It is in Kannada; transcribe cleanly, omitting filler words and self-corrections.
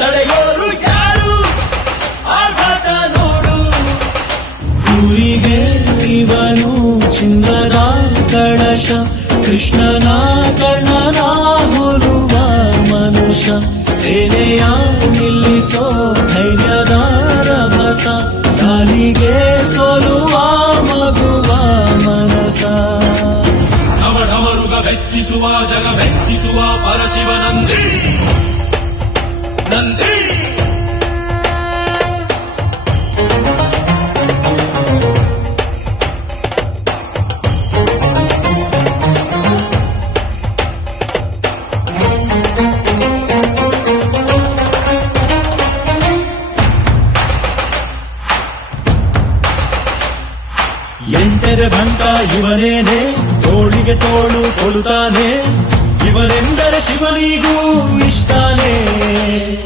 ತಡೆಯೋರು ಯಾರು ಆರ್ಭಟ ನೋಡು. ಊರಿಗೆ ಇವನು ಚಿನ್ನದ ಕಳಶ, ಕೃಷ್ಣನ ಕರ್ಣನ ಹೋಲುವ ಮನುಷ್ಯ. ಸೇನೆಯ ನಿಲ್ಲಿಸೋ ಧೈರ್ಯದ ರಭಸ, ಗಾಲಿಗೆ ಸೋಲುವ ಮಗುವ ಮನಸ. ಢಮ ಢಮರುಗ ಬೆಚ್ಚಿಸುವ ಜಗ ಬೆಚ್ಚಿಸುವ ಪರಶಿವ ನಂದಿ ನಂದಿ. ಎಂಟರೆ ಭಂಟ ಇವನೇನೆ, ತೋಳಿಗೆ ತೋಳು ಕೊಲುತ್ತಾನೆ. ಇವನೆಂದರೆ ಶಿವನಿಗೂ ಇಷ್ಟಾನೇ.